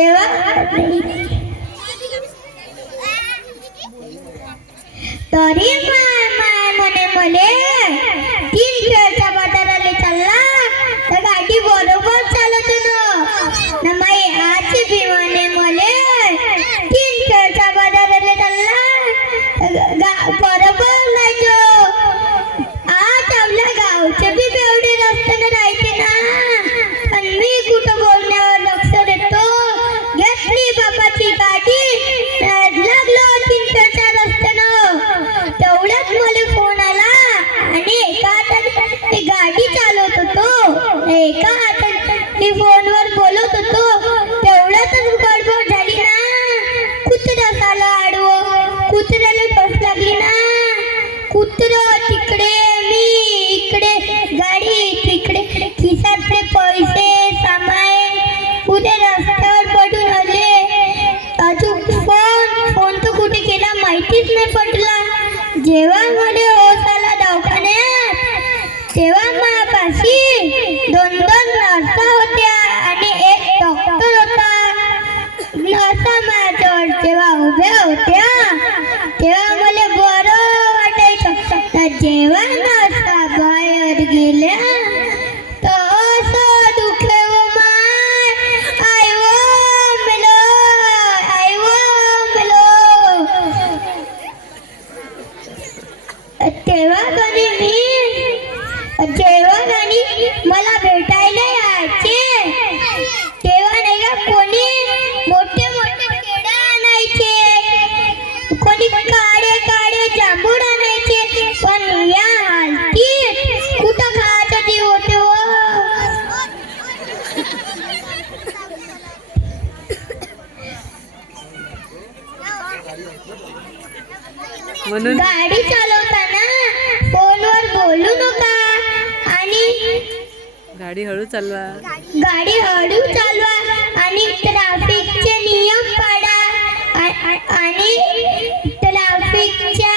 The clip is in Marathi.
जेव्हा तरी म्हणे मले 3 खेळच्या बाजाराला चालला तर गाडी बरोबर चालत ना माई आजी भीमाने मले 3 खेळच्या बाजाराला चालला बरोबर नाही जो आज आपल्या गावचे बी बेवडे रस्त्याने राहायचे ना पण मी कुठं बोलण्यावर लक्ष देतो घेतली बाबाची गाडी लागलो 3 खेळच्या रस्त्यानं तेवढ्यात मला फोन आला आणि एका हातात मी गाडी चालवत होतो एका हातात मी फोनवर बोलत होतो तेवढ्यातच गडबड झाली ना कुत्रा आला आडवं कुत्र्याला टोच लागली ना कुत्रं तिकडे मी इकडे गाडी तिकडे खिशातले पैसे सामान पुढे रस्त्यावर पडून आले अजून फोन तर कुठे केला माहितीच नाही पडला जेव्हा मला होश आला दवाखान्यात तेव्हा माझ्यापाशी 2 नर्सा होत्या आणि एक डॉक्टर होता नर्सा माझ्याजवळ जेव्हा उभ्या होत्या तेव्हा मला बरं वाटायचं तर जेव्हा नर्सा बाहेर गेल्या तर असं दुखलं व माय आई व मेलो तेव्हा कधी मला भेटायला यायचे तेव्हा नाही का कोणी मोठे पेढे आणायचे कोणी काळे जांभूळ आणायचे पण या हालतीत कुठं खायचं ते होते म्हणून गाडी चालवताना फोनवर बोलू नका आणि गाडी हळू चालवा आणि ट्रॅफिकचे नियम पाळा आणि ट्रॅफिकच्या